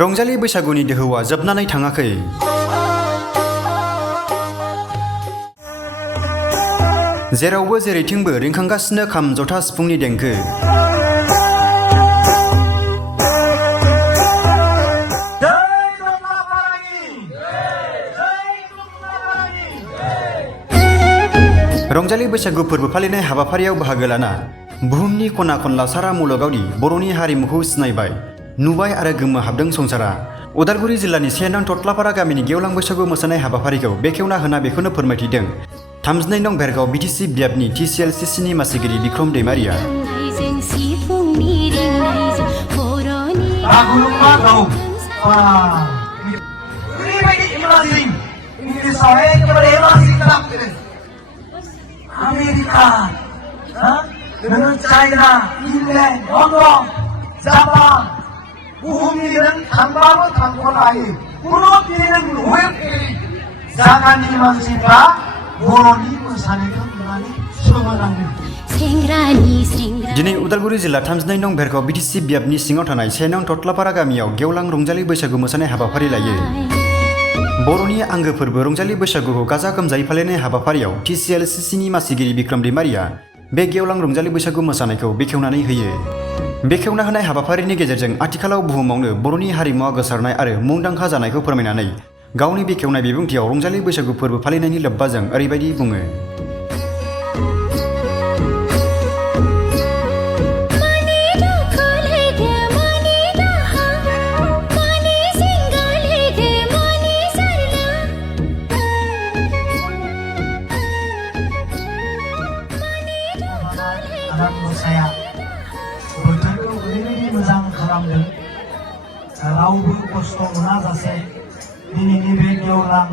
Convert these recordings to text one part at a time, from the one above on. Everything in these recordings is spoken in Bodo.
रंजालि बैसागुनि दोहौआ जोबनानै थाङाखै। जेरावबो जेरैथिंबो रिंखांगासिनो खाम जथा सिफुंनि देंखो। रंजालि बैसागु फोरबो फालिनाय हाबाफारियाव बाहागो लाना बुहुमनि खना खनला सारा मुलुगावदि बर'नि हारिमुखौ सिनायबाय, नुबाय आरो गोमोहाबदों संसारा। उदालगुरि जिल्लानि 1 नं थथलापारा गामिनि गेवलां बैसागु मोसानाय हाबाफारिखौ बेखेवना होना बेखौनो फोरमायथिदों 32 नं भेरगाव बिटिसि बियाबनि TCLCCनि मासिगिरि Bikram Daimaria. Amerika, China, England, Hong Kong, Japan, बुहुमनि थांबाबो थांख'नो हायो। कुनु जायगानि मानसिफ्रा बर'नि मोसानायखौ नुनानै सोमोनाङो। दिनै उदालगुरि जिल्ला 32 नं भेरगाव बिटिसि बियाबनि सिङाव थानाय 1 नं थथलापारा गामियाव गेवलां रंजालि बैसागु मोसानाय हाबाफारि लायो। बर'नि आंगो फोरबो रंजालि बैसागुखौ गाजा गोमजायै फालिनाय हाबाफारियाव TCLCCनि मासिगिरि बिक्रम दैमारिया बे गेवलां रंजालि बैसागु मोसानायखौ बेखेवनानै होयो। बेखेवना होनाय हाबाफारिनि गेजेरजों आथिखालाव बुहुमावनो बर'नि हारिमुआ गोसारनाय आरो मुंदांखा जानायखौ फोरमायनानै गावनि बेखेवनाय बिबुंथियाव रंजालि बैसागु फोरबो फालिनायनि लोब्बाजों ओरैबायदि बुङो। मोसाया बोथोरखौ ओरैबायदि मोजां खालामदों, रावबो खस्थ' मोनाजासे दिनैनि बे गेवलां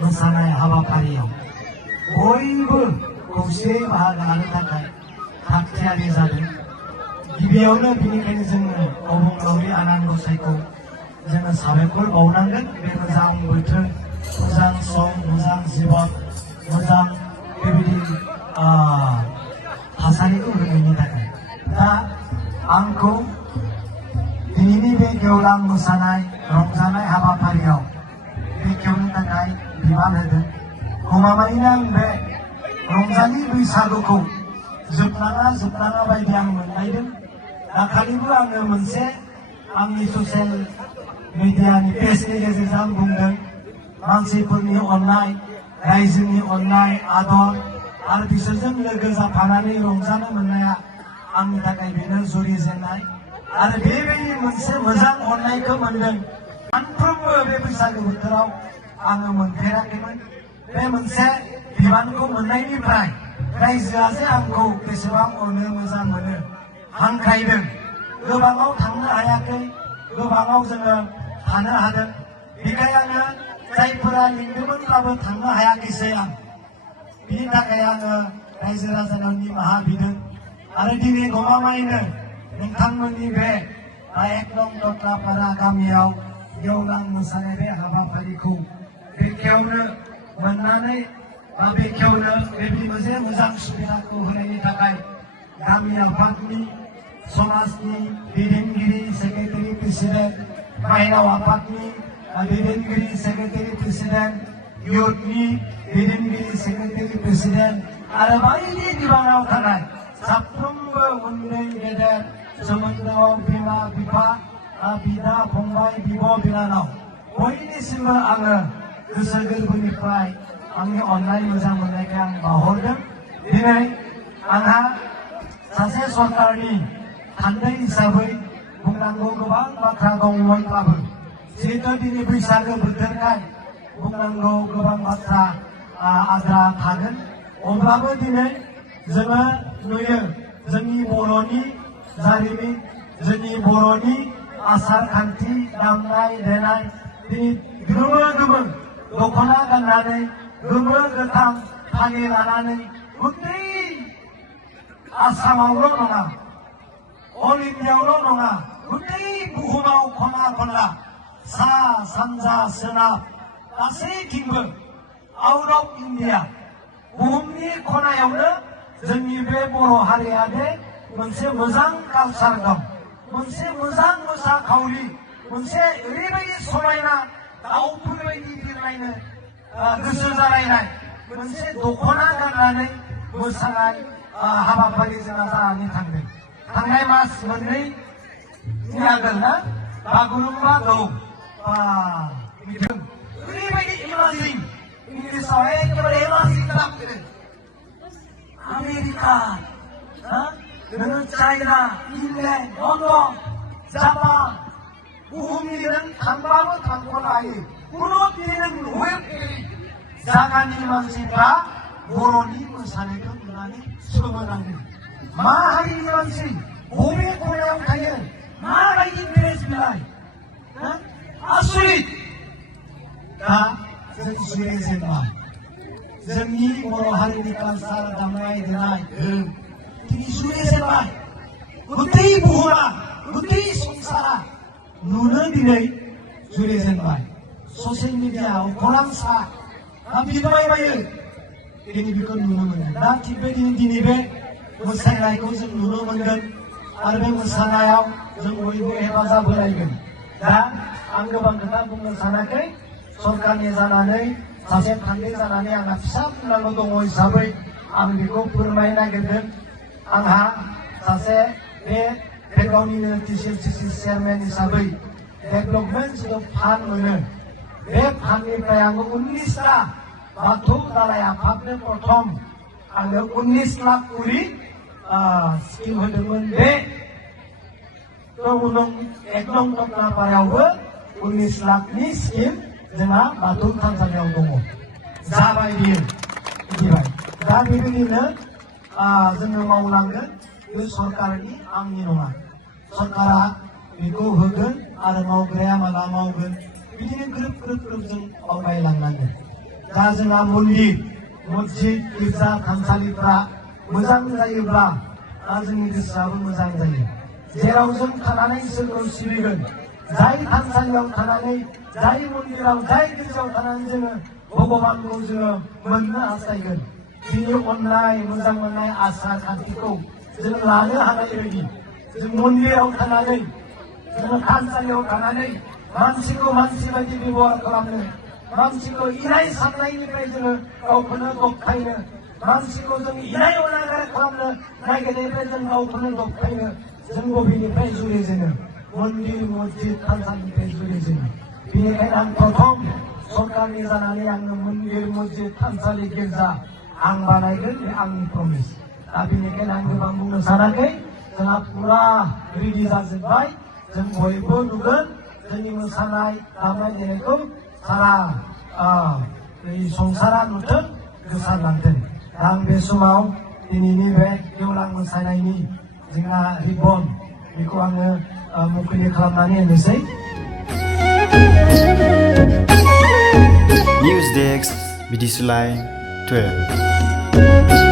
मोसानाय हाबाफारियाव बयबो खौसेयै बाहागो लानो थाखाय थागथियारि जादों। गिबियावनो बेनिखायनो जोङो अबंलावरि आनान गसाइखौ जोङो साबायखर बावनांगोन। बे मोजां बोथोर, मोजां सम, मोजां जिबन, मोजां बेबायदि थासारिखौ होनायनि थाखाय। दा आंखौ दिनैनि बे गेवलां मोसानाय रंजानाय हाबाफारियाव बेखेवनो थाखाय बिबान होदों। गमामायैनो आं बे रंजालि बैसागुखौ जोबनाङा बायदि आं मोननायदों। दाखालिबो आङो मोनसे आंनि ससियेल मिडियानि पेजनि गेजेरजों बुंदों, मानसिफोरनि अननाय, रायजोनि अननाय, आदर आरो बिसोरजों लोगो जाफानानै रंजानो मोननाया आंनि थाखाय बेनो जुरिजेननाय। आरो बेबायदि मोनसे मोजां अननायखौ मोनदों सानफ्रोमबो बे बैसागु बोथोराव आङो मोनफेराखैमोन। बे मोनसे बिबानखौ मोननायनिफ्राय रायजोआ जे आंखौ बेसेबां अनो, मोजां मोनो, हांख्रायदों। गोबाङाव थांनो हायाखै, गोबाङाव जोङो थानो हादों। बेखायनो जायफोरा लिंदोंमोनब्लाबो थांनो हायाखैसै आं। बिनि थाखाय आङो रायजो राजानाव निमाहा बिदों। आरो दिनै गमामायैनो नोंथांमोननि बे 1 नं थथलापारा गामियाव गेवलां मोसानाय बे हाबाफारिखौ बेखेवनो मोननानै बेखेवनो बेबायदि मोनसे मोजां सुबिदाखौ होनायनि थाखाय गामि आफादनि, समाजनि दैदेनगिरि, सेक्रेटारि प्रेसिडेन्ट, माइनाव आफादनि दैदेनगिरि, सेक्रेटारि प्रेसिडेन्ट, इउथनि दैदेनगिरि, सेक्रेटारि प्रेसिडेन्ट आरो बायदि बिबानाव थानाय साफ्रोमबो उन्दै गेदेर सोमोन्दोआव बिमा बिफा, बिदा फंबाय, बिब' बिनानाव बयनिसिमबो आङो गोसो गोरबोनिफ्राय आंनि अननाय मोजां मोननायखौ आं बावहरदों। दिनै आंहा सासे सरकारनि थान्दै हिसाबै बुंनांगौ गोबां बाथ्रा दंमोनब्लाबो जिहेतु दिनै बैसागो बोथोरखाय बुंनांगौ गोबां बाथ्रा आद्रा थागोन। अब्लाबो दिनै जोङो नुयो जोंनि बर'नि जारिमिन, जोंनि बर'नि आसार खान्थि, दामनाय देनाय, दिनै गोमो दख'ना गाननानै, गोमो गोथां फालि लानानै गुबै आसामावल' नङा, अल इन्डियायावल' नङा, गुबै बुहुमाव खना खनला सा सानजा सोनाब गासैथिंबो आउट अफ इन्डिया बुहुमनि खनायावनो जोंनि बे बर' हारिया दे मोनसे मोजां कालचार दं, मोनसे मोजां मोसाखावरि, मोनसे ओरैबायदि समायना दाउफोर बायदि बिरनायनो गोसो जालायनाय मोनसे दख'ना गाननानै मोसानाय हाबाफारि जोंहा जानानै थांदों थांनाय मास मोननै आगोल ना बागुरुम्बा दौ ओरैबायदि इमाजिन इंलिसावहाय एखेबारे इमाजिन खालामदों आमेरिका नोङो चाइना इंलेण्ड लण्डन जापान बुहुमनि नों थांबाबो थांख'नो हायो खुनु दिनै नों नुहैफेरै जायगानि मानसिफ्रा बर'नि मोसानायखौ नुनानै सोमोनांदों मा हारिनि मानसि बबे खनायाव थायो माबायदि ड्रेस बिलाय आसरित दा जों जुरिजेनबाय जोंनि बर' हारिनि कालसार दामनाय देनाय दिनै जुरिजेनबाय गुदै बुहुमा गुदै संसारा नुनो दिनै जुरिजेनबाय ससियेल मिडियायाव खौरांसा बिरबायबायो दिनै बेखौ नुनो मोनो दा थिग बेबायदिनो दिनै बे मोसानायखौ जों नुनो मोनगोन आरो बे मोसानायाव जों बयबो हेफाजाब होलायगोन दा आं गोबां खोथा बुंनो सानाखै सरकारनि जानानै सासे थान्दै जानानै आंहा फिसा बुंनांगौ दङ हिसाबै आं बेखौ फोरमायनो नागिरदों आंहा सासे बे भेरगावनिनो TCLCC चेयारमेन हिसाबै डेभेलपमेन्ट जिथु फान्ड मोनो बे फान्डनिफ्राय आङो 19टा बाथौ दालाय आफादनो प्रथम आङो 19 लाख कुरि स्किम होदोंमोन बे एक नं टक्लापारायावबो 19 लाखनि स्किम जोंहा बाथौ थानसालियाव दङ जाबाय बियो बिदिबाय दा बेबायदिनो जोङो मावलांगोन बे सरकारनि आंनि नङा सरकारा बेखौ होगोन आरो मावग्राया माला मावगोन बिदिनो ग्रोब ग्रोब ग्रोब जों आवगायलांनांगोन दा जोंहा मन्दिर मस्जिद गिर्जा थानसालिफ्रा मोजां जायोब्ला दा जोंनि गोसोआबो मोजां जायो जेराव जों थानानै इसोरखौ सिबिगोन जाय थानसालियाव थानानै जाय मन्दिराव जाय गिर्जायाव थानानै जोङो भगबानखौ जोङो मोननो हास्थायगोन बिनि अननाय मोजां मोननाय आसार खान्थिखौ जों लानो हानाय बायदि जों मन्दिराव थानानै जोङो थानसालियाव थानानै मानसिखौ मानसि बायदि बेबहार खालामनो मानसिखौ इनाय साननायनिफ्राय जोङो गावखौनो दबथायनो मानसिखौ जों इनाय अनागार खालामनो नागिरनायनिफ्राय जों गावखौनो दबथायनो जों बबेनिफ्राय जुरिजेनो मन्दिर मस्जिद थानसालिनिफ्राय जुरिजेनो बेनिखायनो आं प्रथम सरकारनि जानानै आंनो मन्दिर मस्जिद थानसालि गिर्जा आं बानायगोन बे आंनि प्रमिस दा बेनिखायनो आं गोबां बुंनो सानाखै जोंहा पुरा रेडि जाजोब्बाय जों बयबो नुगोन जोंनि मोसानाय दामनाय देनायखौ सारा संसारा नुथों गोसारलांथों दा आं बे समाव दिनैनि बे गेवलां मोसानायनि जोंहा रिबन बेखौ आङो मुखुलि खालामनानै होनोसै News Desk, Bidisulai 12